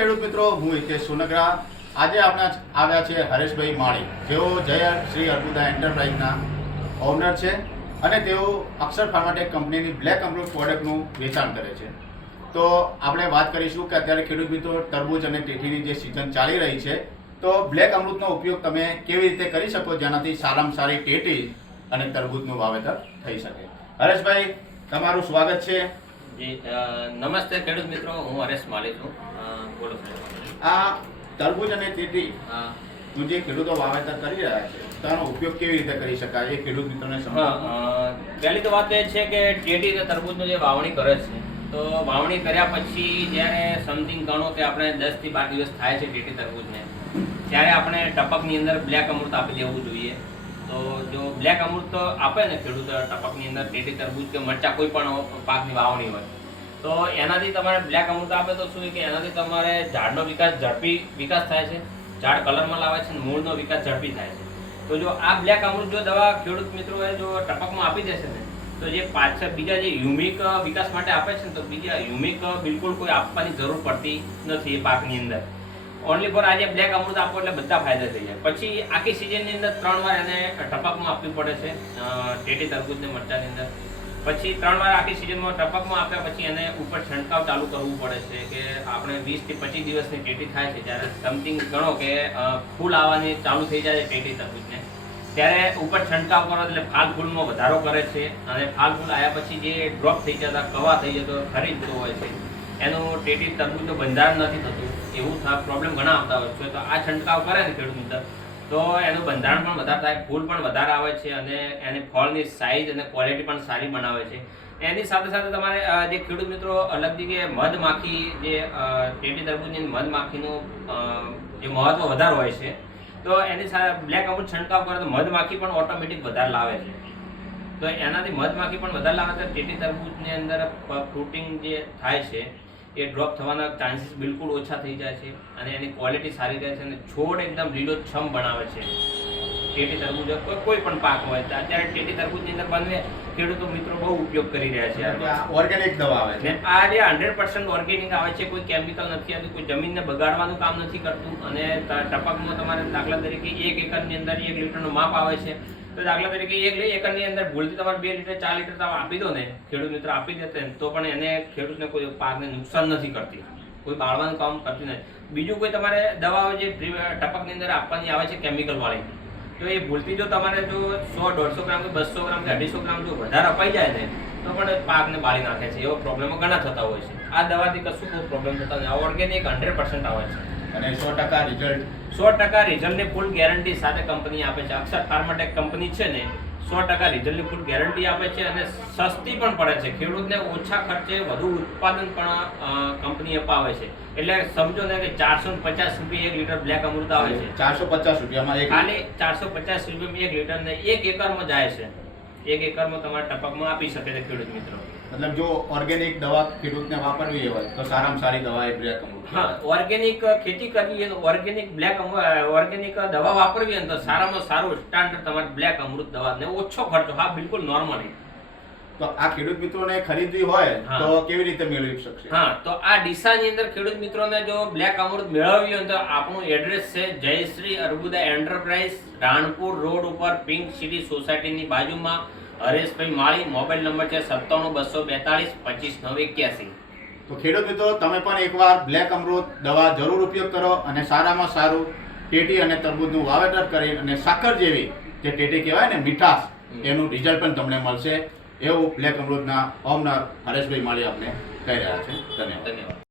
ખેડૂત મિત્રો, હું હિતેશ સોનગરા. આજે આપણે આવ્યા છે હરેશભાઈ માળી, જેઓ જય શ્રી અર્બુદા એન્ટરપ્રાઇઝના ઓનર છે અને તેઓ અક્ષર ફાર્માટેક કંપનીની બ્લેક અમૃત પ્રોડક્ટનું વેચાણ કરે છે. તો આપણે વાત કરીશું કે અત્યારે ખેડૂત મિત્રો તરબૂચ અને ટેટીની જે સિઝન ચાલી રહી છે, તો બ્લેક અમૃતનો ઉપયોગ તમે કેવી રીતે કરી શકો જેનાથી સારામાં સારી ટેટી અને તરબૂચનું વાવેતર થઈ શકે. હરેશભાઈ, તમારું સ્વાગત છે. નમસ્તે ખેડૂત મિત્રો, હું હરેશ માળી છું. બોલો. આ તરબૂચ અને ટેટી જે ખેડૂતો વાવેતર કરી રહ્યા છે, તેનો ઉપયોગ કેવી રીતે કરી શકાય એ ખેડૂત મિત્રોને સમજાવો. પહેલી તો વાત એ છે કે ટેટી અને તરબૂચનું જે વાવણી કરે છે, તો વાવણી કર્યા પછી જ્યારે સમથિંગ ગણો કે આપણે 10 થી 12 દિવસ થાય છે ટેટી તરબૂચને, ત્યારે આપણે ટપકની અંદર બ્લેક અમૃત આપી દેવું જોઈએ. તો જો બ્લેક અમૃત આપે ને ખેડૂત ટપકની અંદર ટેટી તરબૂચ કે મરચા કોઈ પણ પાકની વાવણી હોય, તો એનાથી તમારે બ્લેક અમૃત આપે તો શું કે એનાથી તમારે ઝાડનો ઝડપી વિકાસ થાય છે, ઝાડ કલરમાં લાવે છે, મૂળનો વિકાસ ઝડપી થાય છે. તો જો આ બ્લેક અમૃત જો દવા ખેડૂત મિત્રોએ જો ટપકમાં આપી દેશે ને, તો જે પાછળ બીજા જે હ્યુમિક વિકાસ માટે આપે છે ને, તો બીજા હ્યુમિક બિલકુલ કોઈ આપવાની જરૂર પડતી નથી એ પાકની અંદર. ઓનલી ફોર આજે બ્લેક અમૃત આપો એટલે બધા ફાયદા થઈ જાય. પછી આખી સિઝનની અંદર 3 વાર એને ટપકમાં આપવી પડે છે ટેટી તરબૂચને મરચાની અંદર. પછી 3 વાર આખી સિઝનમાં ટપકમાં આપ્યા પછી એને ઉપર છંટકાવ ચાલુ કરવું પડે છે કે આપણે 20 થી 25 દિવસની ટેટી થાય છે, જ્યારે સમથિંગ ગણો કે ફૂલ આવવાની ચાલુ થઈ જાય છે ટેટી તરબૂચને, ત્યારે ઉપર છંટકાવ કરો એટલે ફાલ ફૂલમાં વધારો કરે છે. અને ફાલ ફૂલ આવ્યા પછી જે ડ્રોપ થઈ જતા કવા થઈ જતો ખરી જતો હોય છે, એનું ટેટી તરબૂચનું બંધારણ નથી થતું, એવું પ્રોબ્લેમ ઘણા આવતા હોય છે. તો આ છંટકાવ કરે ને ખેડૂત મિત્ર, તો એનું બંધારણ પણ વધારે થાય, ફૂલ પણ વધારે આવે છે અને એની ફળની સાઇઝ અને ક્વોલિટી પણ સારી બનાવે છે. એની સાથે સાથે તમારે જે ખેડૂત મિત્રો અલગથી કે મધમાખી, જે ટેટી તરબૂચની મધમાખીનું જે મહત્વ વધારે હોય છે, તો એની સાથે બ્લેક અમૃત છંટકાવ કરે તો મધમાખી પણ ઓટોમેટિક વધારે લાવે છે. તો એનાથી મધમાખી પણ વધારે લાવે છે. ટેટી તરબૂચની અંદર ફ્રૂટિંગ જે થાય છે એ ડ્રોપ થવાના ચાન્સીસ બિલકુલ ઓછા થઈ જાય છે અને એની ક્વોલિટી સારી રહે છે અને છોડ એકદમ લીલોછમ બનાવે છે. ટેટી તરબૂચ કોઈ પણ પાક હોય, અત્યારે ટેટી તરબૂચની અંદર બનવે ખેડૂતો મિત્રો બહુ ઉપયોગ કરી રહ્યા છે. ઓર્ગેનિક દવા આવે છે, આ જે 100% ઓર્ગેનિક આવે છે, કોઈ કેમિકલ નથી આવતું, કોઈ જમીનને બગાડવાનું કામ નથી કરતું. અને ટપકમાં તમારે દાખલા તરીકે 1 એકરની અંદર 1 લીટરનું માપ આવે છે, તો દાખલા તરીકે 1 એકરની અંદર ભૂલથી તમારે 2 લીટર 4 લીટર તમે આપી દો ને, ખેડૂત મિત્ર આપી દેતે તો પણ એને ખેડૂતને કોઈ પાકને નુકસાન નથી કરતી, કોઈ બાળવાનું કામ કરતી નથી. બીજું કોઈ તમારે દવાઓ જે ટપકની અંદર આપવાની આવે છે કેમિકલ વાળી, તો એ ભૂલથી જો તમારે જો 100, 150 ગ્રામ કે 200 ગ્રામ કે 250 ગ્રામ જો વધારે અપાઈ જાય ને, તો પણ પાકને બાળી નાખે છે. એવો પ્રોબ્લેમો ઘણા થતા હોય છે. આ દવાથી કશું કોઈ પ્રોબ્લેમ થતા નથી. ઓર્ગેનિક 100% આવે છે અને 100% રિઝલ્ટ, 100% રિઝલ્ટની ફૂલ ગેરંટી સાથે કંપની આપે છે. અક્ષર ફાર્માટેક કંપની છે ને, 100% રિઝલ્ટની ફૂલ ગેરંટી આપે છે અને સસ્તી પણ પડે છે. ખેડૂતને ઓછા ખર્ચે વધુ ઉત્પાદન પણ કંપની અપાવે છે. એટલે સમજો ને કે 450 રૂપિયા 1 લીટર બ્લેક અમૃત આવે છે. 450 રૂપિયામાં ખાલી 450 રૂપિયામાં 1 લીટર ને 1 એકરમાં જાય છે. 1 એકરમાં તમારે ટપકમાં આપી શકે છે ખેડૂત મિત્રો. મતલબ જો ઓર્ગેનિક દવા ખેડૂતને વાપરવી હોય તો સારામાં સારી દવા એ બ્લેક અમૃત. હા, ઓર્ગેનિક ખેતી કરવી હોય, ઓર્ગેનિક ઓર્ગેનિક દવા વાપરવી હોય તો સારામાં સારું સ્ટાન્ડર્ડ તમારે બ્લેક અમૃત દવા ને ઓછો ખર્ચો. હા, બિલકુલ નોર્મલી. તો આ ખેડૂત મિત્રોને ખરીદવી હોય તો કેવી રીતે મેળવી શકશે? હા, તો આ ડીસાની અંદર ખેડૂત મિત્રોને જો બ્લેક અમૃત મેળવવી હોય તો આપણું એડ્રેસ છે જય શ્રી અર્બુદા એન્ટરપ્રાઇઝ, રાણપુર રોડ ઉપર, પિંક સિટી સોસાયટીની બાજુમાં. હરેશભાઈ માળી, મોબાઈલ નંબર છે 97 242 25 981. તો ખેડૂત મિત્રો, તમે પણ એકવાર બ્લેક અમૃત દવા જરૂર ઉપયોગ કરો અને સારામાં સારું ટેટી અને તરબૂચનું વાવેતર કરી અને સાકર જેવી જે ટેટી કહેવાય ને, મીઠાશ, એનું રિઝલ્ટ પણ તમને મળશે, એવું બ્લેક અમૃતના ઓનર હરેશભાઈ માળી આપને કહી રહ્યા છે. ધન્યવાદ.